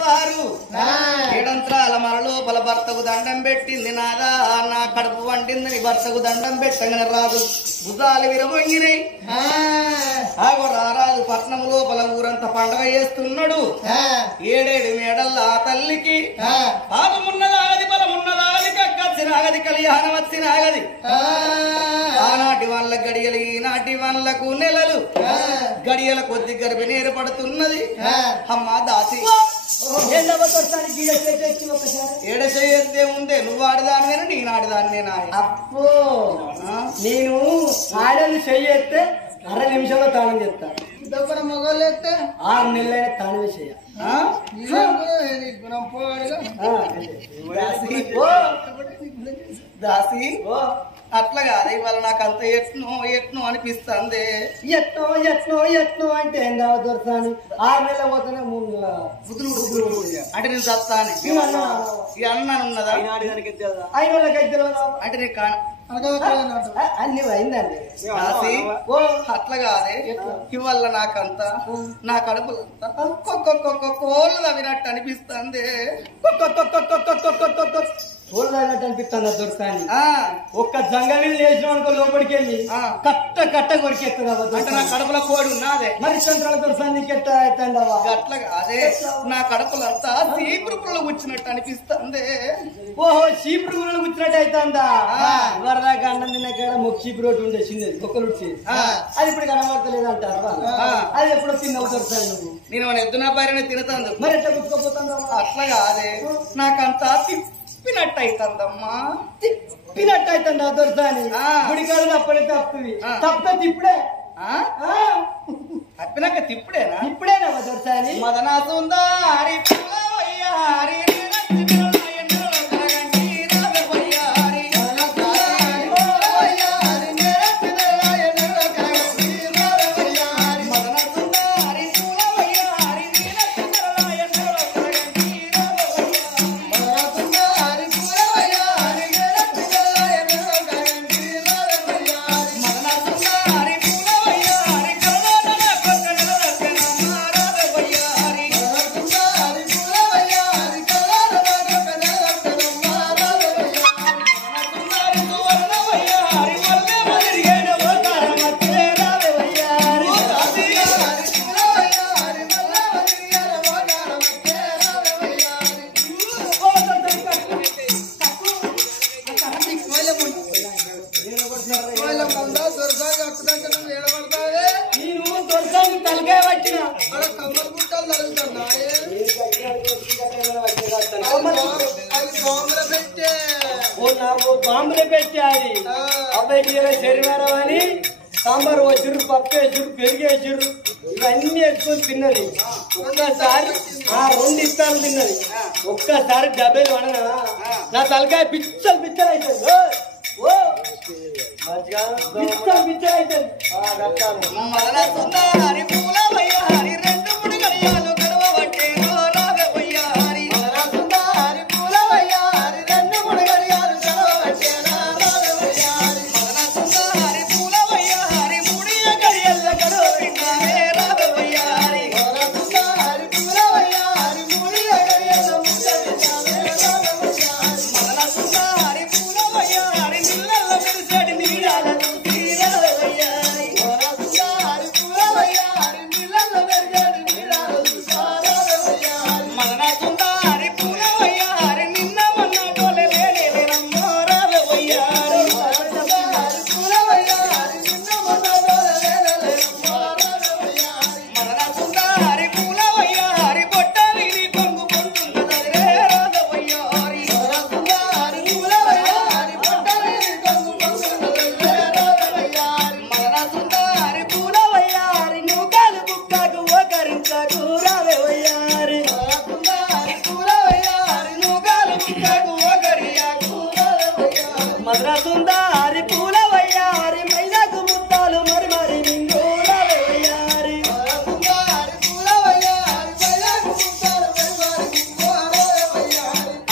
అమ్మవారు ఏడంత్రాల మన లోపల భర్తకు దండం పెట్టింది నాదా నా కడుపు వండిందని భర్తకు దండం పెట్టగానే రాదు భుజాలు విరబొంగినాయి ఆగో రారాదు పట్నం లోపల ఊరంతా పండగ చేస్తున్నాడు 7 మేడల్లా ఆ తల్లికి పాపమున్నదాగది బలమున్నదాగది కక్కచ్చినాగది కళ్యాణం వచ్చినాగది ఆనాటి వాళ్ళ గడియలు ఈనాటి వాళ్ళకు నెలలు గడియల కొద్ది గర్భిణి ఏర్పడుతున్నది అమ్మా దాసి ఏడచేస్తే ఉందే నువ్వు ఆడదాని నేను ఆడదాన్ని అప్పో నేను ఆడని చెయ్యేస్తే 1/2 నిమిషంలో తాళం చెప్తా మొగలు ఎత్తే 6 నెలలైనా తాళమే చెయ్య దాసి అట్లా కాదు ఇవాళ నాకు అంత ఎట్ను అనిపిస్తుంది ఎట్నో అంటే ఏం కావ దొరసాని 6 నెలల పోతేనే 3 అంటే నేను చస్తాను ఈ అన్నాను ఉన్నదా అంటే నీకు అన్ని అయిందండి అట్లా కాదే ఇవాళ నాకంతా నా కడుపులంతా కోళ్ళు తవ్వినట్టు అనిపిస్తుంది చూడదన్నట్టు అనిపిస్తుంది దొరసాని ఒక్క జంగవిని లేచిన అనుకో లోపలికి వెళ్ళి కట్ట కొరికేస్తుందా అంటే నా కడుపులో కోడి ఉన్నదే మరి చంద్రాల దొరసాని నీకు ఎట్లా అవుతుండవా అట్లా కాదే నా కడుపులంతా చీపురుపుల్లో కూర్చున్నట్టు అనిపిస్తుంది ఓహో చీపురు కూర్చున్నట్టు అవుతుందా వరదాకా అన్నం తిన్నాక మొక్క చీపురు ఒకటి ఉండే చిన్నది ఒక్కరు అది ఇప్పుడు కనబడతలేదు అంటారు అది ఎప్పుడో తిన్నావు దొరసాని నువ్వు నేను ఎద్దున భార్యనే తినతాను మరి ఎట్లా గుర్తుకోపోతుందా అట్లా కాదే నాకంతా తిప్పినట్టు అవుతుందమ్మా తిప్పినట్టు అవుతుందా దొరసాని గుడికాడు అప్పుడే తప్పుతుంది తప్పదు ఇప్పుడే తప్పినాక తిప్పుడేనా ఇప్పుడేనా దొరసాని మదనా సుందరి బాంబులు పెట్టాలి అబ్బాయి శనివారం అని సాంబార్ వచ్చురు పప్పు వేసురు పెరుగు వేసురు ఇవన్నీ వేసుకొని తిన్నది ఒక్కసారి 2 ఇస్తాను తిన్నది ఒక్కసారి 70 వననా నా తలకాయ పిచ్చలు అవుతుంది పిచ్చలు అవుతుంది మద్రాసుందారి పూల వయ్యారి మైదాకు ముద్దాలు మరి మరి నిండు వయ్యారి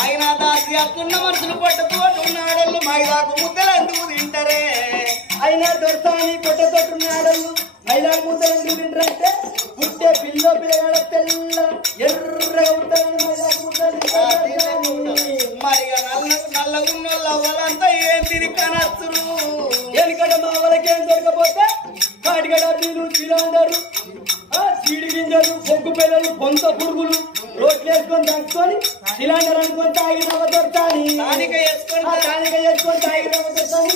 అయినా దాసి అక్కున్న మనుషులు పట్టుకోటున్నాడళ్ళు మైదాకు ముద్దలు ఎందుకు తింటారే అయినా దొరసాని పొట్టతోటున్నాడళ్ళు మైదాకు ముద్దలు ఎందుకు తింటారంటే పుట్టే పిల్లో పిల్లగాడ తెల్ల ఎర్రగా ఉంటారని మరి నల్లగున్నోళ్ళ అవ్వాలంతా ఏం తిరిగి కనస్తురు ఎందుకంటే మా వాళ్ళకేం దొరకపోతే కాటిగడ నీళ్ళు చిరందరు చీడి గింజలు బొగ్గు పిల్లలు బొంత పురుగులు రోడ్లు వేసుకొని దంచుకొని సిలిండర్ అనుకొని తాగి నవ్వుతాని తానిక వేసుకొని తాగి నవ్వుతాని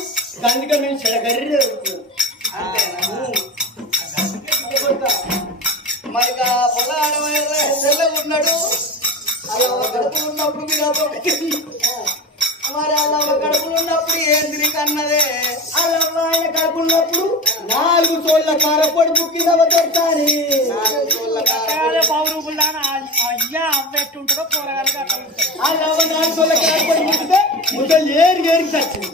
అందుకే మేము చెడగర్రి మరి పొలాడు అలా కడుపులు ఉన్నప్పుడు మీరు మరి అలా కడుపులు ఉన్నప్పుడు ఏం తిరిగి అన్నదే అలా ఆయన కడుపున్నప్పుడు 4 చోట్ల కారపొడి బుక్కి నవ్వుతాని 4 చోట్ల అయ్యా అవ్వెట్టుంటారో కూరగాయలు అలా 4 చోట్ల కారపొడి బుక్కితే ముద్దలు ఏరికి చచ్చింది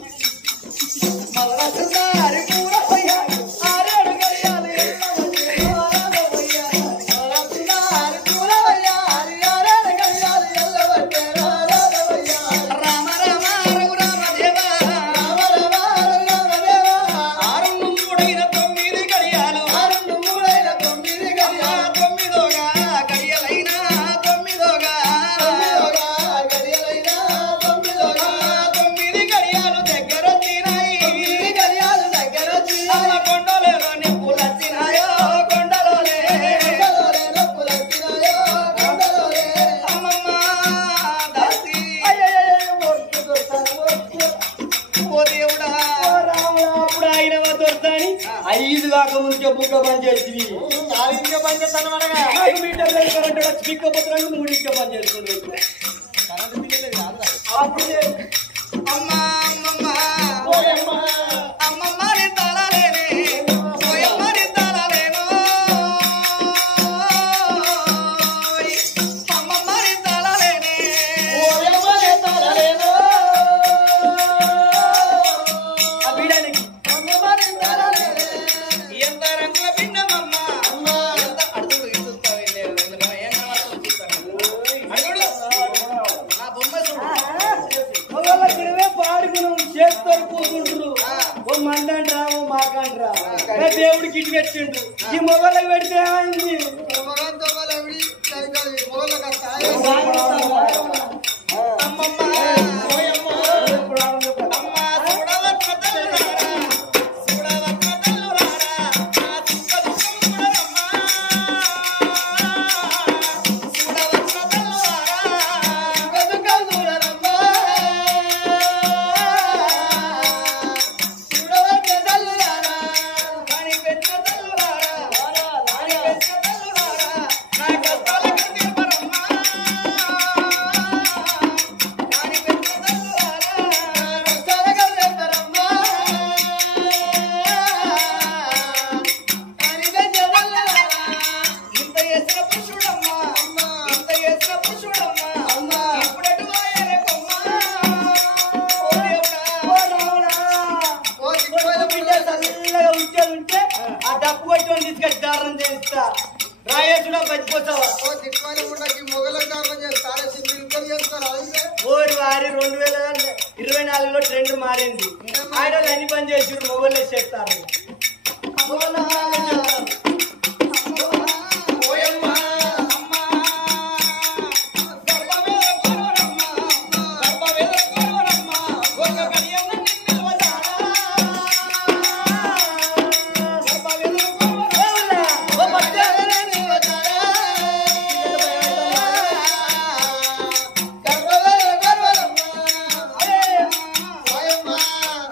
ముందుకే బుక్క బంద్ చేసి 4 పని చేస్తాను 5 మీటర్ల కరెంట్ వచ్చి పిక్కపోతున్నాడు 3 బంద్ చేసుకుంటాడు అప్పుడు అమ్మా అమ్మమ్మ తాళలేనే ఓయమ్మని తాళలేను అమ్మమ్మని తాళలేనే ఓయమ్మని తాళలేను ఆ బిడ్డనికి అమ్మమ్మని తాళలేనే ఎంత రంగుల పిండమమ్మ ఎంత అడుగుడు ఇస్తుంటావు ఏం కనబడుతుంది చూస్తాను అడుగుడు నా బొమ్మ చూడు పాడుకున్నాం చేస్తారు కూతుండ్రు ఓ మందండ్రా ఓ మాకండ్రా దేవుడికి ఇటు పెట్టిండు ఈ మొగళ్ళకి పెడితే అయింది రాయేసుడా బతిపోతావా ఓరి వారి 2024లో ట్రెండ్ మారింది ఆడోళ్ళు అన్ని పని చేసి మొగోళ్ళే చేస్తారు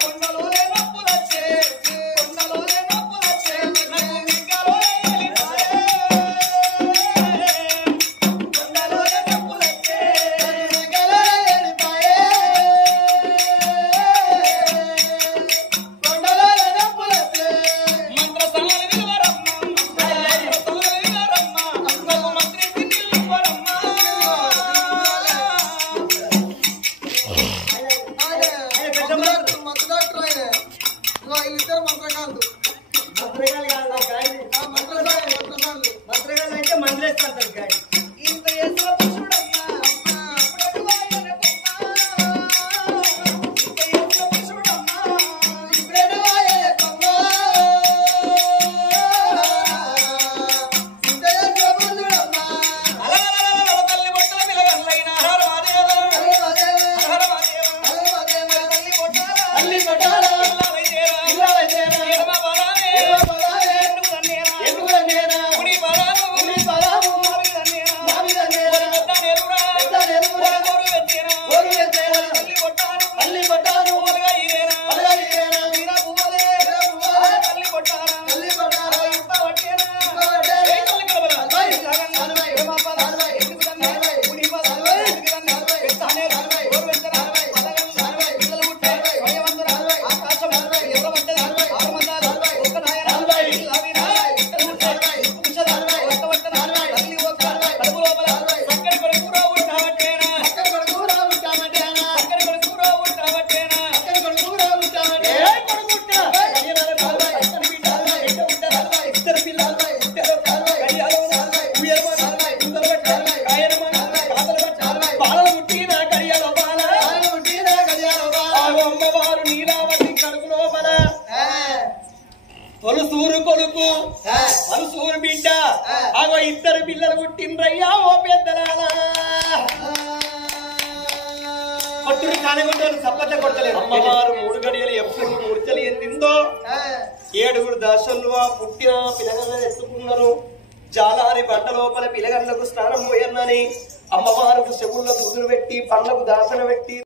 కొండలోనే నొప్పులొచ్చే తొలుసూరు కొడుకు పలుసూరు బిడ్డ అగో ఇద్దరు పిల్లలు పుట్టిండ్రయ్యా ఓ పెద్దలాలా కొట్టుడు కానగొట్టారు సప్పట్ల కొట్టలేదు అమ్మవారు 3 గడియలు ఎప్పుడు ముడిచలు ఎందిందో 7 దశలు ఆ పుట్టిన పిల్లగాళ్ళని ఎత్తుకున్నారు జాలారి బండ లోపల పిల్లగాళ్ళకు స్నానం పోయన్నని అమ్మవారికి చెవుల్లో దుగులు పెట్టి పండ్లకు దాసన పెట్టి